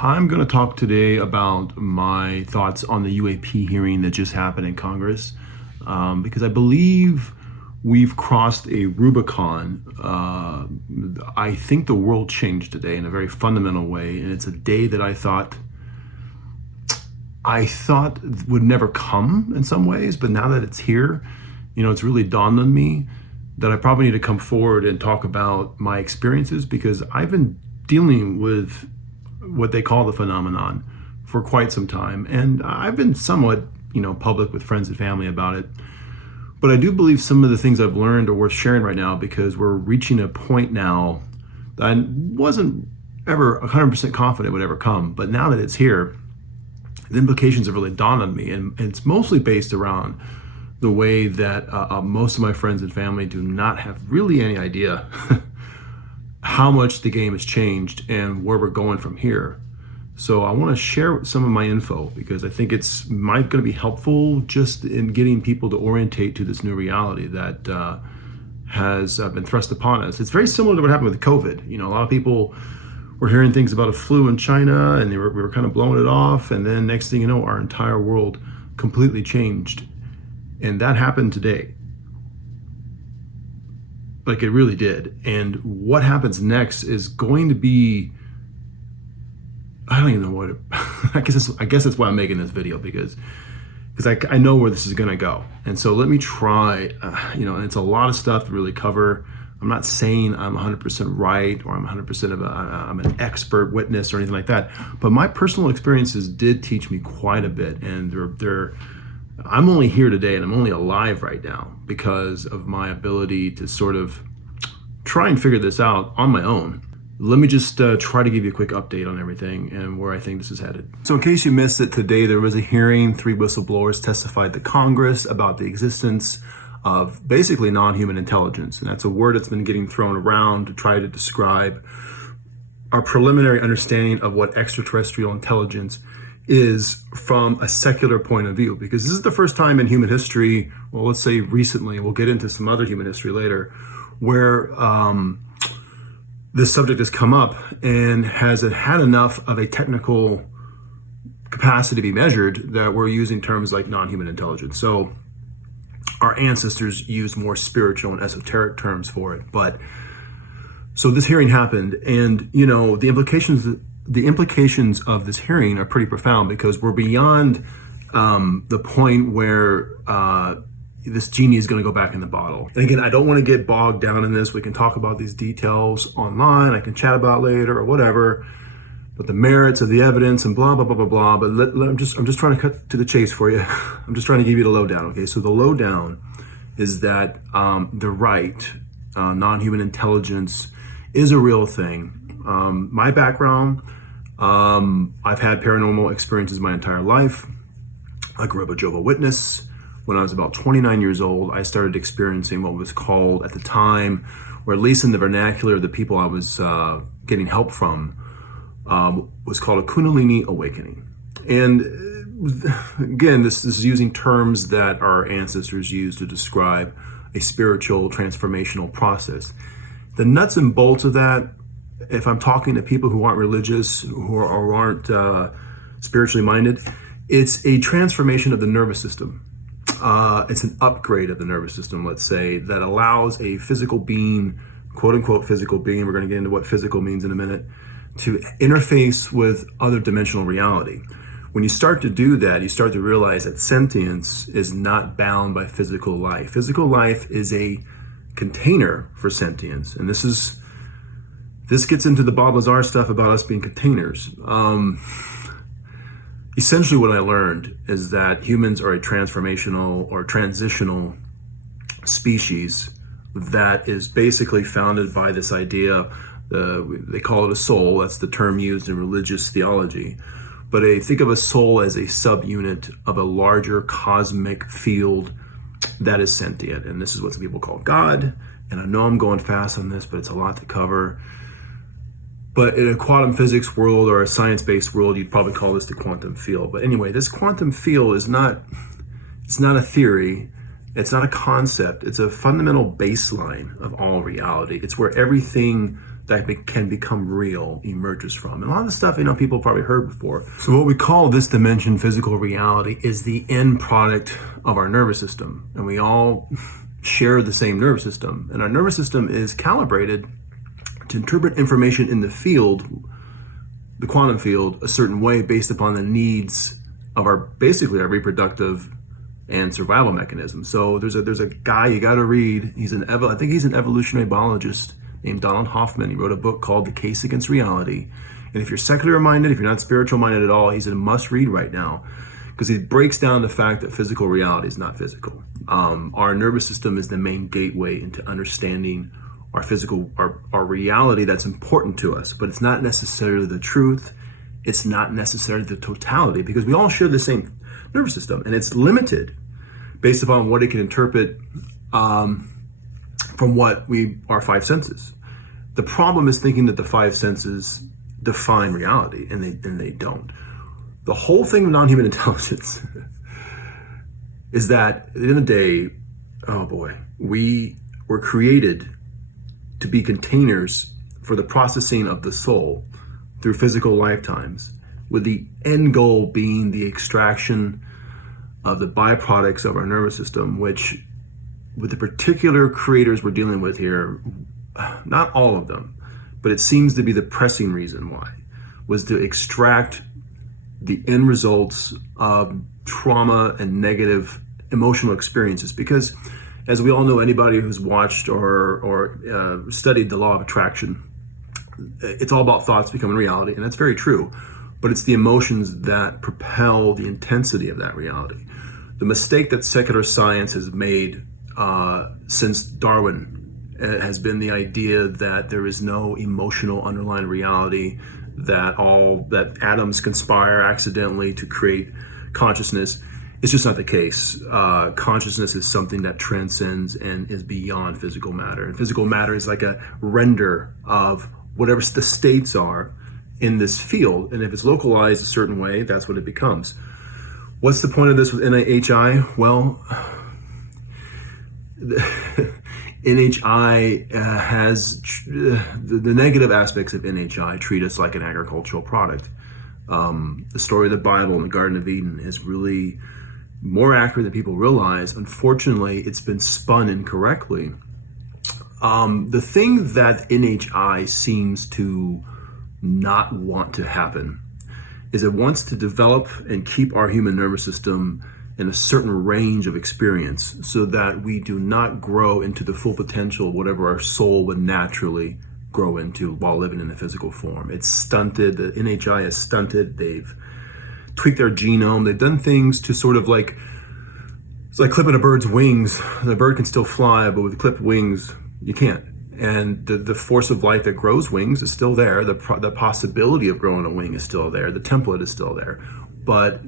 I'm going to talk today about my thoughts on the UAP hearing that just happened in Congress, because I believe we've crossed a Rubicon. I think the world changed today in a very fundamental way, and it's a day that I thought would never come in some ways, but now that it's here, it's really dawned on me that I probably need to come forward and talk about my experiences, because I've been dealing with what they call the phenomenon for quite some time. And I've been somewhat, public with friends and family about it. But I do believe some of the things I've learned are worth sharing right now, because we're reaching a point now that I wasn't ever 100% confident would ever come. But now that it's here, the implications have really dawned on me. And it's mostly based around the way that most of my friends and family do not have really any idea how much the game has changed and where we're going from here. So I want to share some of my info, because I think it's going to be helpful just in getting people to orientate to this new reality that has been thrust upon us. It's very similar to what happened with COVID. A lot of people were hearing things about a flu in China, and we were kind of blowing it off. And then next thing you know, our entire world completely changed. And that happened today. Like, it really did. And what happens next is going to be, I don't even know what I guess that's why I'm making this video, because I know where this is going to go. And so let me try, and it's a lot of stuff to really cover. I'm not saying I'm 100% right, or I'm 100% I'm an expert witness or anything like that. But my personal experiences did teach me quite a bit. And I'm only here today, and I'm only alive right now because of my ability to sort of try and figure this out on my own. Let me just try to give you a quick update on everything and where I think this is headed. So in case you missed it, today there was a hearing. 3 whistleblowers testified to Congress about the existence of basically non-human intelligence. And that's a word that's been getting thrown around to try to describe our preliminary understanding of what extraterrestrial intelligence is from a secular point of view, because this is the first time in human history, well, let's say recently, we'll get into some other human history later, where this subject has come up, and has it had enough of a technical capacity to be measured that we're using terms like non-human intelligence. So our ancestors used more spiritual and esoteric terms for it. But so this hearing happened, and the implications of this hearing are pretty profound, because we're beyond the point where this genie is going to go back in the bottle. And again, I don't want to get bogged down in this. We can talk about these details online. I can chat about later or whatever. But the merits of the evidence and blah, blah, blah, blah, blah. But I'm just trying to cut to the chase for you. I'm just trying to give you the lowdown, okay? So the lowdown is that the right, non-human intelligence, is a real thing. My background, I've had paranormal experiences my entire life. I grew up a Jehovah's Witness. When I was about 29 years old, I started experiencing what was called at the time, or at least in the vernacular of the people I was getting help from, was called a kundalini awakening. And again, this is using terms that our ancestors used to describe a spiritual transformational process. The nuts and bolts of that, if I'm talking to people who aren't religious or aren't spiritually minded, it's a transformation of the nervous system. It's an upgrade of the nervous system, let's say, that allows a physical being, quote unquote physical being, we're going to get into what physical means in a minute, to interface with other dimensional reality. When you start to do that, you start to realize that sentience is not bound by physical life. Physical life is a container for sentience. And this gets into the Bob Lazar stuff about us being containers. Essentially what I learned is that humans are a transformational or transitional species that is basically founded by this idea, they call it a soul, that's the term used in religious theology. But think of a soul as a subunit of a larger cosmic field that is sentient. And this is what some people call God. And I know I'm going fast on this, but it's a lot to cover. But in a quantum physics world or a science-based world, you'd probably call this the quantum field. But anyway, this quantum field it's not a theory. It's not a concept. It's a fundamental baseline of all reality. It's where everything can become real emerges from. And a lot of the stuff, people probably heard before. So what we call this dimension physical reality is the end product of our nervous system. And we all share the same nervous system. And our nervous system is calibrated to interpret information in the field, the quantum field, a certain way based upon the needs of basically our reproductive and survival mechanism. So there's a guy you got to read. I think he's an evolutionary biologist named Donald Hoffman. He wrote a book called The Case Against Reality. And if you're secular minded, if you're not spiritual minded at all, he's a must read right now, because he breaks down the fact that physical reality is not physical. Our nervous system is the main gateway into understanding our physical, our reality that's important to us, but it's not necessarily the truth. It's not necessarily the totality, because we all share the same nervous system, and it's limited based upon what it can interpret from our five senses. The problem is thinking that the five senses define reality, and they don't. The whole thing of non-human intelligence is that at the end of the day, oh boy, we were created to be containers for the processing of the soul through physical lifetimes, with the end goal being the extraction of the byproducts of our nervous system, which, with the particular creators we're dealing with here, not all of them, but it seems to be the pressing reason why, was to extract the end results of trauma and negative emotional experiences. Because, as we all know, anybody who's watched or studied the law of attraction, it's all about thoughts becoming reality, and that's very true. But it's the emotions that propel the intensity of that reality. The mistake that secular science has made since Darwin has been the idea that there is no emotional underlying reality, that atoms conspire accidentally to create consciousness. It's just not the case. Consciousness is something that transcends and is beyond physical matter. And physical matter is like a render of whatever the states are in this field. And if it's localized a certain way, that's what it becomes. What's the point of this with NHI? Well, NHI has the negative aspects of NHI treat us like an agricultural product. The story of the Bible in the Garden of Eden is really more accurate than people realize. Unfortunately, it's been spun incorrectly. The thing that NHI seems to not want to happen is it wants to develop and keep our human nervous system in a certain range of experience so that we do not grow into the full potential of whatever our soul would naturally grow into while living in a physical form. It's stunted. The NHI is stunted. They've tweaked their genome. They've done things to sort of it's like clipping a bird's wings. The bird can still fly, but with clipped wings, you can't. And the force of life that grows wings is still there. The possibility of growing a wing is still there. The template is still there. But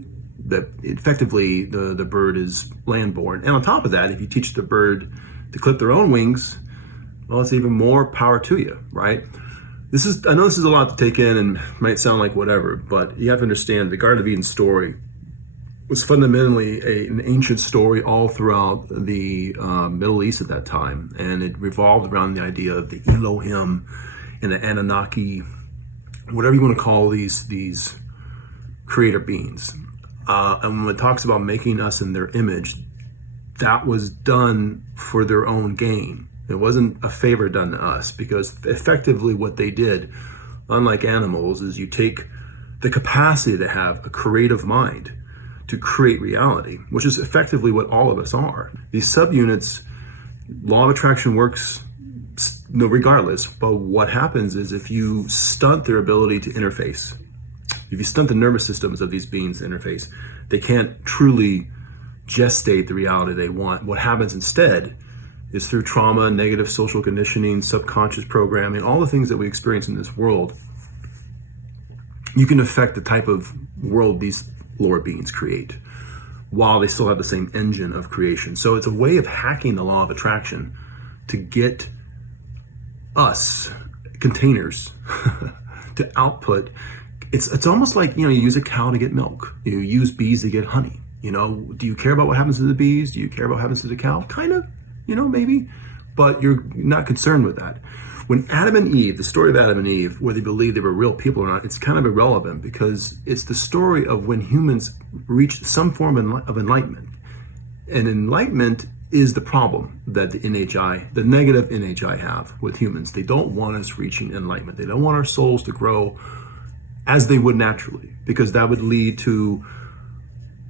effectively, the bird is land-born. And on top of that, if you teach the bird to clip their own wings, well, it's even more power to you, right? I know this is a lot to take in and might sound like whatever, but you have to understand the Garden of Eden story was fundamentally an ancient story all throughout the Middle East at that time. And it revolved around the idea of the Elohim and the Anunnaki, whatever you want to call these creator beings. And when it talks about making us in their image, that was done for their own gain. It wasn't a favor done to us, because effectively what they did, unlike animals, is you take the capacity to have a creative mind to create reality, which is effectively what all of us are. These subunits, law of attraction works regardless, but what happens is if you stunt their ability to interface, if you stunt the nervous systems of these beings to interface, they can't truly gestate the reality they want. What happens instead is through trauma, negative social conditioning, subconscious programming, all the things that we experience in this world, you can affect the type of world these lower beings create while they still have the same engine of creation. So it's a way of hacking the law of attraction to get us containers to output. It's almost like, you use a cow to get milk. You use bees to get honey. Do you care about what happens to the bees? Do you care about what happens to the cow? Kind of, maybe, but you're not concerned with that. when Adam and Eve, the story of Adam and Eve, whether you believe they were real people or not, it's kind of irrelevant because it's the story of when humans reach some form of enlightenment. And enlightenment is the problem that the negative NHI have with humans. They don't want us reaching enlightenment. They don't want our souls to grow as they would naturally, because that would lead to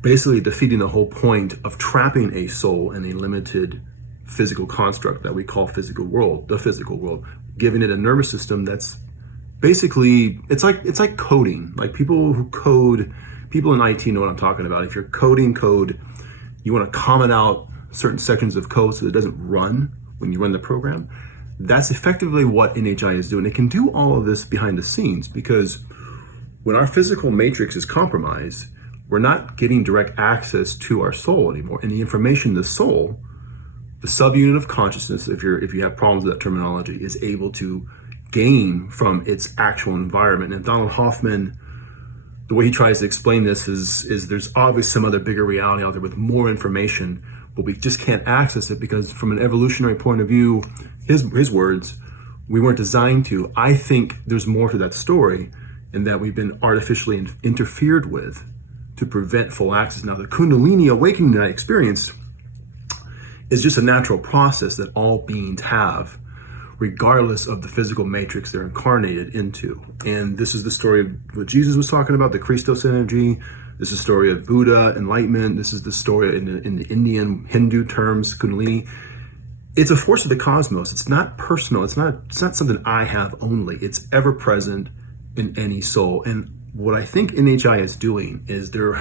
basically defeating the whole point of trapping a soul in a limited physical construct that we call the physical world, giving it a nervous system that's basically, it's like coding. Like people in IT know what I'm talking about. If you're coding code, you want to comment out certain sections of code so that it doesn't run when you run the program. That's effectively what NHI is doing. It can do all of this behind the scenes because when our physical matrix is compromised, we're not getting direct access to our soul anymore. And the information, the soul, the subunit of consciousness, if you have problems with that terminology, is able to gain from its actual environment. And Donald Hoffman, the way he tries to explain this is there's obviously some other bigger reality out there with more information, but we just can't access it because from an evolutionary point of view, his words, we weren't designed to. I think there's more to that story in that we've been artificially interfered with to prevent full access. Now, the kundalini awakening that I experienced is just a natural process that all beings have, regardless of the physical matrix they're incarnated into. And this is the story of what Jesus was talking about, the Christos energy. This is the story of Buddha, enlightenment. This is the story in the Indian, Hindu terms, kundalini. It's a force of the cosmos. It's not personal. It's not something I have only. It's ever present in any soul. And what I think NHI is doing is they're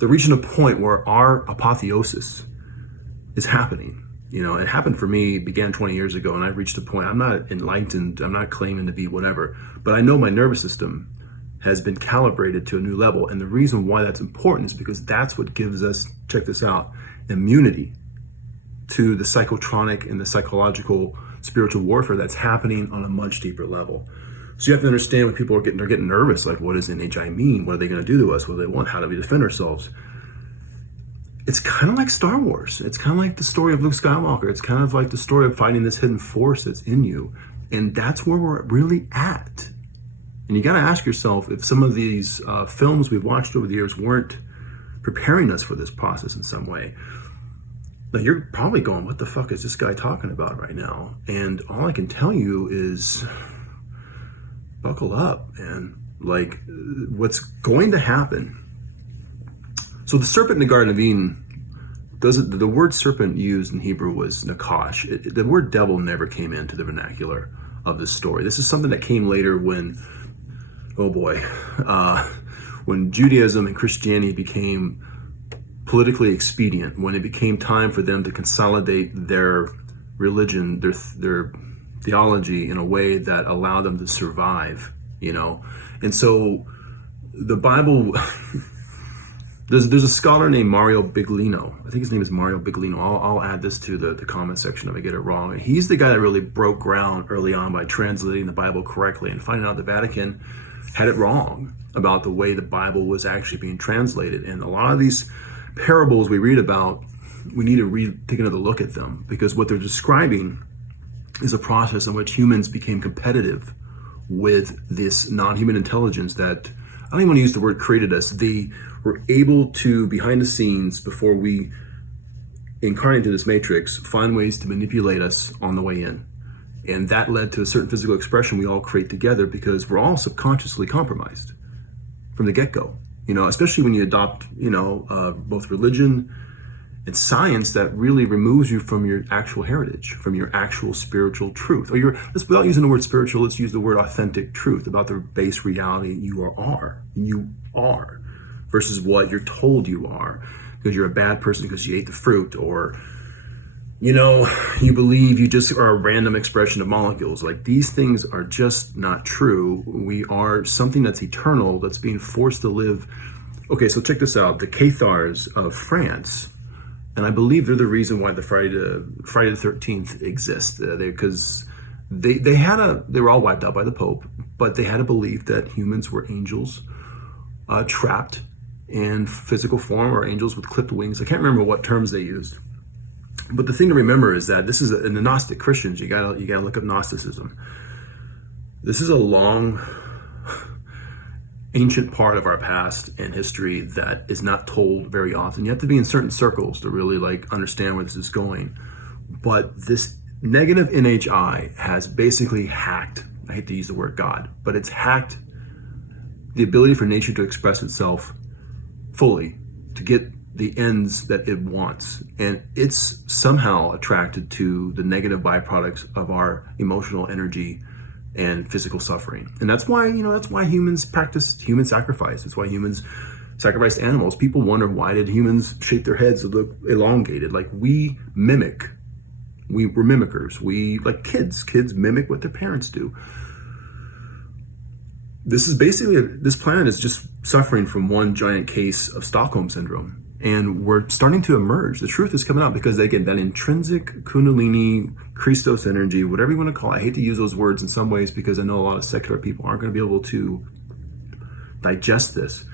reaching a point where our apotheosis is happening. You know, it happened for me, began 20 years ago, and I reached a point. I'm not enlightened. I'm not claiming to be whatever, but I know my nervous system has been calibrated to a new level. And the reason why that's important is because that's what gives us, check this out, immunity to the psychotronic and the psychological spiritual warfare that's happening on a much deeper level. So you have to understand when people they're getting nervous, like, what does NHI mean? What are they going to do to us? What do they want? How do we defend ourselves? It's kind of like Star Wars. It's kind of like the story of Luke Skywalker. It's kind of like the story of fighting this hidden force that's in you. And that's where we're really at. And you got to ask yourself if some of these films we've watched over the years weren't preparing us for this process in some way. Now you're probably going, what the fuck is this guy talking about right now? And all I can tell you is buckle up, and like what's going to happen. So the serpent in the Garden of Eden, the word serpent used in Hebrew was nakash. The word devil never came into the vernacular of this story. This is something that came later when, when Judaism and Christianity became politically expedient, when it became time for them to consolidate their religion, their theology in a way that allowed them to survive, you know? And so the Bible, there's a scholar named Mario Biglino. I think his name is Mario Biglino. I'll add this to the comment section if I get it wrong. He's the guy that really broke ground early on by translating the Bible correctly and finding out the Vatican had it wrong about the way the Bible was actually being translated. And a lot of these parables we read about, we need to take another look at them, because what they're describing is a process in which humans became competitive with this non-human intelligence that, I don't even want to use the word created us. They were able to, behind the scenes, before we incarnate into this matrix, find ways to manipulate us on the way in. And that led to a certain physical expression we all create together, because we're all subconsciously compromised from the get-go. You know, especially when you adopt, both religion and science that really removes you from your actual heritage, from your actual spiritual truth. Or without using the word spiritual, let's use the word authentic truth about the base reality you are, versus what you're told you are, because you're a bad person because you ate the fruit, or, you believe you just are a random expression of molecules. Like, these things are just not true. We are something that's eternal, that's being forced to live. Okay, so check this out. The Cathars of France, and I believe they're the reason why the Friday the 13th exists, because they were all wiped out by the Pope, but they had a belief that humans were angels trapped in physical form, or angels with clipped wings. I can't remember what terms they used, But the thing to remember is that this is in the Gnostic Christians. You gotta look up Gnosticism. This is a long, ancient part of our past and history that is not told very often. You have to be in certain circles to really like understand where this is going. But this negative NHI has basically hacked, I hate to use the word God, but it's hacked the ability for nature to express itself fully, to get the ends that it wants. And it's somehow attracted to the negative byproducts of our emotional energy and physical suffering. And that's why, that's why humans practice human sacrifice. That's why humans sacrifice animals. People wonder, why did humans shape their heads to look elongated? Like, we mimic. We're mimickers. We, like kids mimic what their parents do. This is basically, this planet is just suffering from one giant case of Stockholm syndrome. And we're starting to emerge. The truth is coming out because, again, that intrinsic kundalini, Christos energy, whatever you want to call it. I hate to use those words in some ways because I know a lot of secular people aren't going to be able to digest this.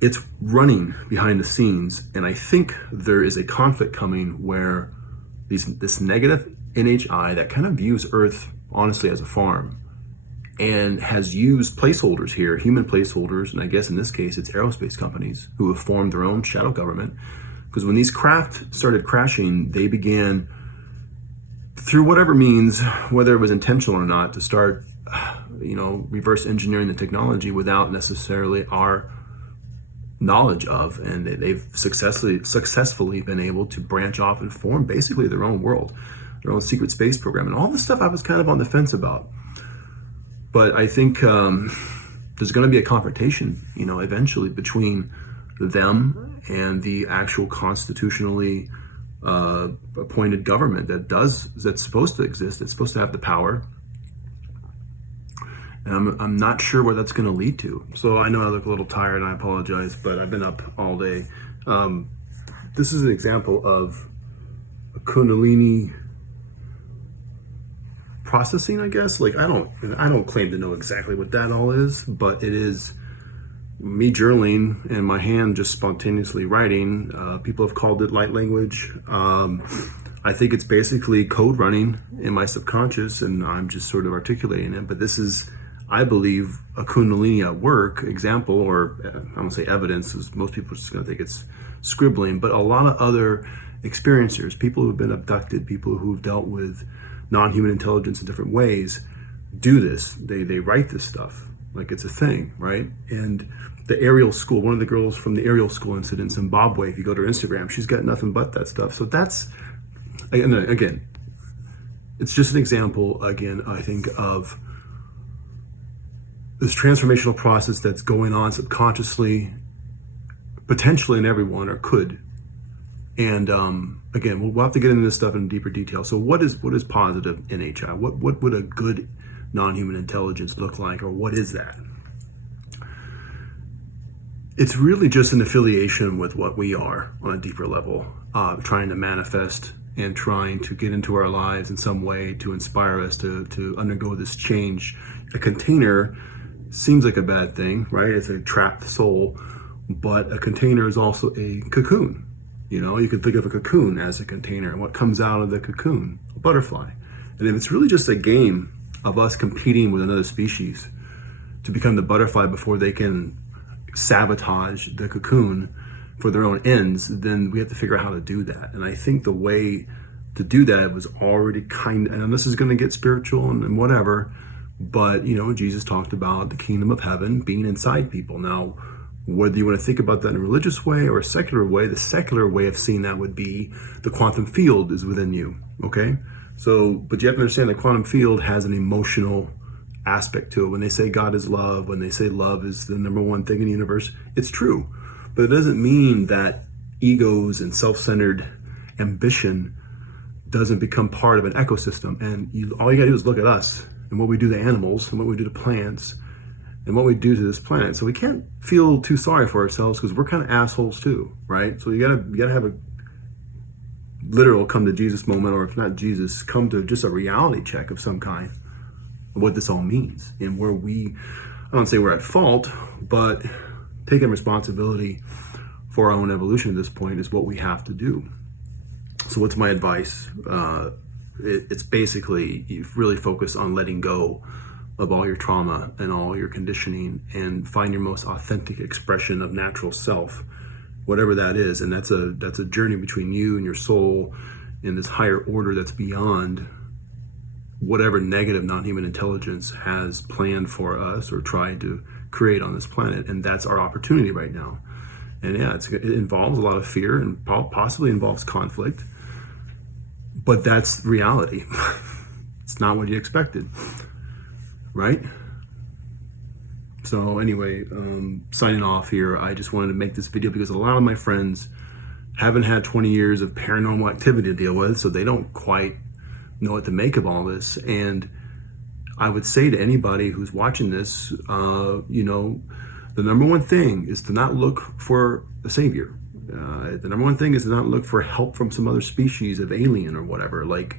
It's running behind the scenes. And I think there is a conflict coming where this negative NHI that kind of views Earth, honestly, as a farm, and has used placeholders here, human placeholders, and I guess in this case it's aerospace companies who have formed their own shadow government. Because when these craft started crashing, they began, through whatever means, whether it was intentional or not, to start, reverse engineering the technology without necessarily our knowledge of, and they've successfully been able to branch off and form basically their own world, their own secret space program, and all this stuff I was kind of on the fence about. But I think there's going to be a confrontation, eventually between them and the actual constitutionally appointed government that's supposed to exist, that's supposed to have the power. And I'm not sure where that's going to lead to. So I know I look a little tired, and I apologize, but I've been up all day. This is an example of a kundalini processing, I guess. Like, I don't claim to know exactly what that all is, but it is me journaling and my hand just spontaneously writing. People have called it light language. I think it's basically code running in my subconscious, and I'm just sort of articulating it. But this is, I believe, a kundalini at work example, or I won't say evidence, because most people are just going to think it's scribbling, but a lot of other experiencers, people who've been abducted, people who've dealt with non-human intelligence in different ways, do this. They write this stuff like it's a thing, right? And the Ariel School, one of the girls from the Ariel School incident in Zimbabwe, if you go to her Instagram, she's got nothing but that stuff. So that's, again, it's just an example, again, I think, of this transformational process that's going on subconsciously, potentially in everyone, or could. And again, we'll have to get into this stuff in deeper detail. So what is positive NHI? What would a good non-human intelligence look like, or what is that? It's really just an affiliation with what we are on a deeper level, trying to manifest and trying to get into our lives in some way to inspire us to undergo this change. A container seems like a bad thing, right? It's a trapped soul, but a container is also a cocoon. You can think of a cocoon as a container, and what comes out of the cocoon, a butterfly. And if it's really just a game of us competing with another species to become the butterfly before they can sabotage the cocoon for their own ends, then we have to figure out how to do that. And I think the way to do that was already and this is going to get spiritual and whatever, but Jesus talked about the kingdom of heaven being inside people. Now, whether you want to think about that in a religious way or a secular way, the secular way of seeing that would be the quantum field is within you, okay? So, but you have to understand the quantum field has an emotional aspect to it. When they say God is love, when they say love is the number one thing in the universe, it's true. But it doesn't mean that egos and self-centered ambition doesn't become part of an ecosystem. And all you gotta do is look at us and what we do to animals and what we do to plants and what we do to this planet. So we can't feel too sorry for ourselves because we're kind of assholes too, right? So you gotta have a literal come to Jesus moment, or if not Jesus, come to just a reality check of some kind of what this all means and where I don't say we're at fault, but taking responsibility for our own evolution at this point is what we have to do. So what's my advice? It's basically, you really focus on letting go of all your trauma and all your conditioning and find your most authentic expression of natural self, whatever that is. And that's a journey between you and your soul in this higher order that's beyond whatever negative non-human intelligence has planned for us or tried to create on this planet. And that's our opportunity right now. And yeah, it involves a lot of fear and possibly involves conflict, but that's reality. It's not what you expected, right? So anyway, signing off here. I just wanted to make this video because a lot of my friends haven't had 20 years of paranormal activity to deal with, so they don't quite know what to make of all this. And I would say to anybody who's watching this, the number one thing is to not look for a savior. The number one thing is to not look for help from some other species of alien or whatever. Like,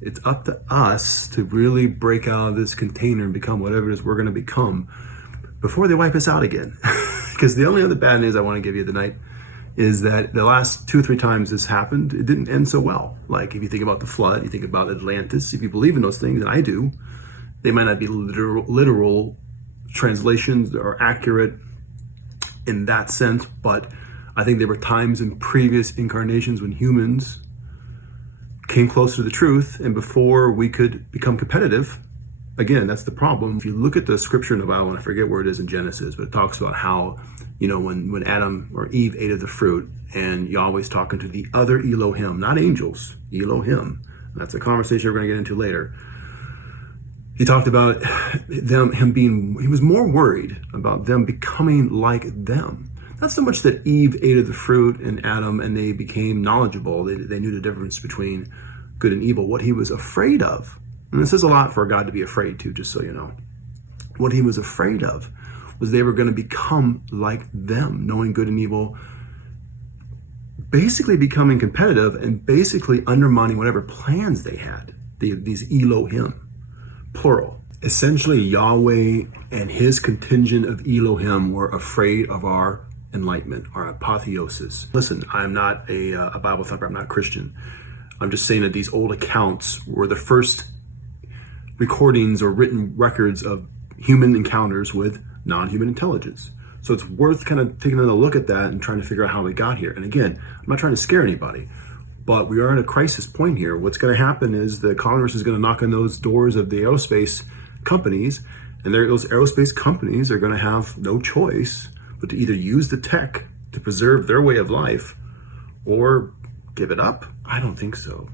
it's up to us to really break out of this container and become whatever it is we're going to become before they wipe us out again. Because the only other bad news I want to give you tonight is that the last 2 or 3 times this happened, it didn't end so well. Like, if you think about the flood, you think about Atlantis, if you believe in those things, and I do, they might not be literal translations are accurate in that sense, but I think there were times in previous incarnations when humans came closer to the truth, and before we could become competitive, again, that's the problem. If you look at the scripture in the Bible, and I forget where it is in Genesis, but it talks about how, when Adam or Eve ate of the fruit, and Yahweh's talking to the other Elohim, not angels, Elohim. That's a conversation we're going to get into later. He talked about he was more worried about them becoming like them. Not so much that Eve ate of the fruit and Adam and they became knowledgeable. They knew the difference between good and evil. What he was afraid of, and this is a lot for God to be afraid to, just so you know. What he was afraid of was they were going to become like them, knowing good and evil, basically becoming competitive and basically undermining whatever plans they had, these Elohim. Plural. Essentially, Yahweh and his contingent of Elohim were afraid of our enlightenment, our apotheosis. Listen, I'm not a Bible thumper, I'm not a Christian. I'm just saying that these old accounts were the first recordings or written records of human encounters with non-human intelligence. So it's worth kind of taking a look at that and trying to figure out how we got here. And again, I'm not trying to scare anybody, but we are at a crisis point here. What's going to happen is the Congress is going to knock on those doors of the aerospace companies, and those aerospace companies are going to have no choice but to either use the tech to preserve their way of life or give it up. I don't think so.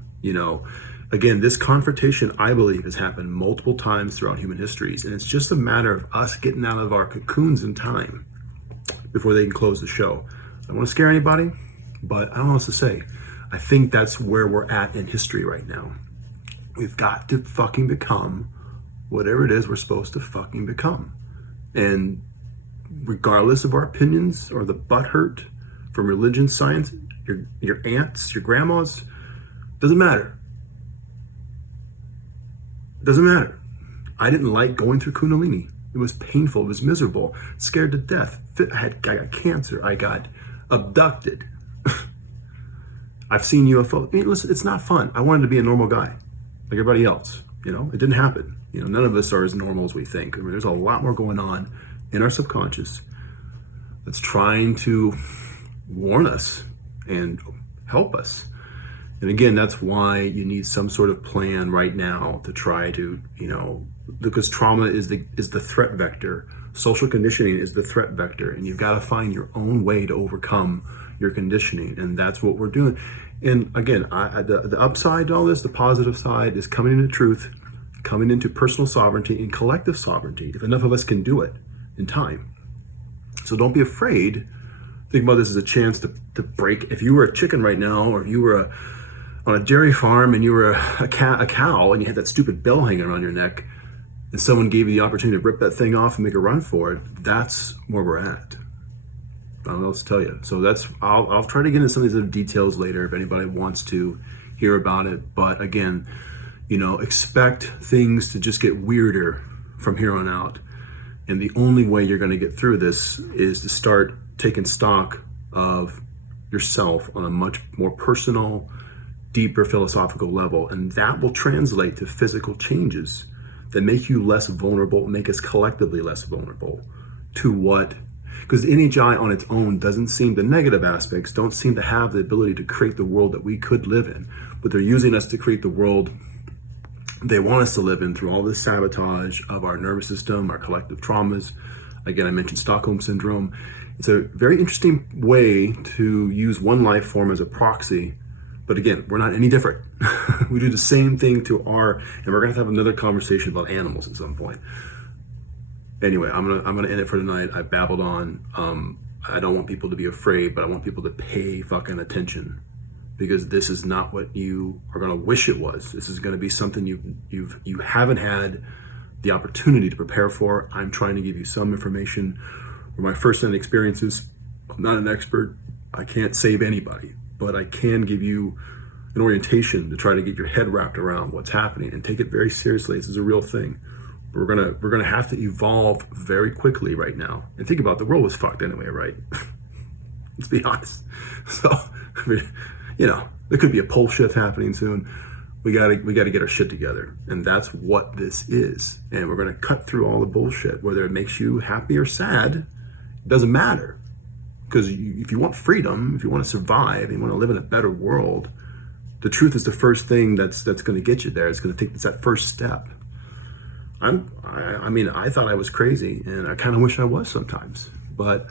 Again, this confrontation, I believe, has happened multiple times throughout human histories, and it's just a matter of us getting out of our cocoons in time before they can close the show. I don't want to scare anybody, but I don't know what else to say. I think that's where we're at in history right now. We've got to fucking become whatever it is we're supposed to fucking become. And regardless of our opinions or the butt hurt from religion, science, your aunts, your grandmas, doesn't matter. Doesn't matter. I didn't like going through kundalini. It was painful. It was miserable. Scared to death. I got cancer. I got abducted. I've seen UFO. I mean, listen, it's not fun. I wanted to be a normal guy, like everybody else. It didn't happen. None of us are as normal as we think. I mean, there's a lot more going on in our subconscious that's trying to warn us and help us. And again, that's why you need some sort of plan right now to try to, because trauma is the threat vector. Social conditioning is the threat vector, and you've got to find your own way to overcome your conditioning, and that's what we're doing. And again, the upside to all this, the positive side, is coming into truth, coming into personal sovereignty and collective sovereignty, if enough of us can do it in time. So don't be afraid. Think about this as a chance to break. If you were a chicken right now, or if you were on a dairy farm and you were a cow and you had that stupid bell hanging around your neck, and someone gave you the opportunity to rip that thing off and make a run for it, that's where we're at. I don't know what to tell you. So I'll try to get into some of these other details later if anybody wants to hear about it. But again, expect things to just get weirder from here on out. And the only way you're going to get through this is to start taking stock of yourself on a much more personal deeper philosophical level, and that will translate to physical changes that make you less vulnerable, make us collectively less vulnerable to what, because NHI on its own doesn't seem, the negative aspects don't seem to have the ability to create the world that we could live in, but they're using us to create the world they want us to live in through all this sabotage of our nervous system, our collective traumas. Again, I mentioned Stockholm Syndrome. It's a very interesting way to use one life form as a proxy. But again, we're not any different. We do the same thing to and we're gonna have another conversation about animals at some point. Anyway, I'm gonna end it for tonight. I babbled on. I don't want people to be afraid, but I want people to pay fucking attention, because this is not what you are gonna wish it was. This is gonna be something you haven't had the opportunity to prepare for. I'm trying to give you some information from my first-hand experiences. I'm not an expert. I can't save anybody, but I can give you an orientation to try to get your head wrapped around what's happening and take it very seriously. This is a real thing. We're gonna have to evolve very quickly right now. And think about it, the world was fucked anyway, right? Let's be honest. So, I mean, there could be a pole shift happening soon. We gotta get our shit together, and that's what this is. And we're gonna cut through all the bullshit, whether it makes you happy or sad. It doesn't matter, because if you want freedom, if you want to survive, you want to live in a better world, the truth is the first thing that's going to get you there. It's going to take that first step. I thought I was crazy, and I kind of wish I was sometimes, but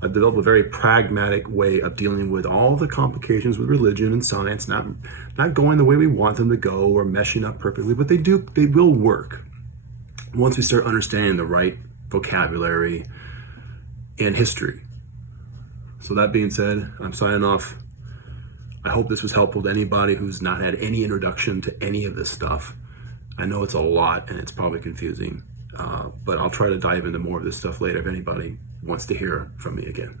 I've developed a very pragmatic way of dealing with all the complications with religion and science, not going the way we want them to go or meshing up perfectly, but they will work once we start understanding the right vocabulary and history. So that being said, I'm signing off. I hope this was helpful to anybody who's not had any introduction to any of this stuff. I know it's a lot and it's probably confusing, but I'll try to dive into more of this stuff later if anybody wants to hear from me again.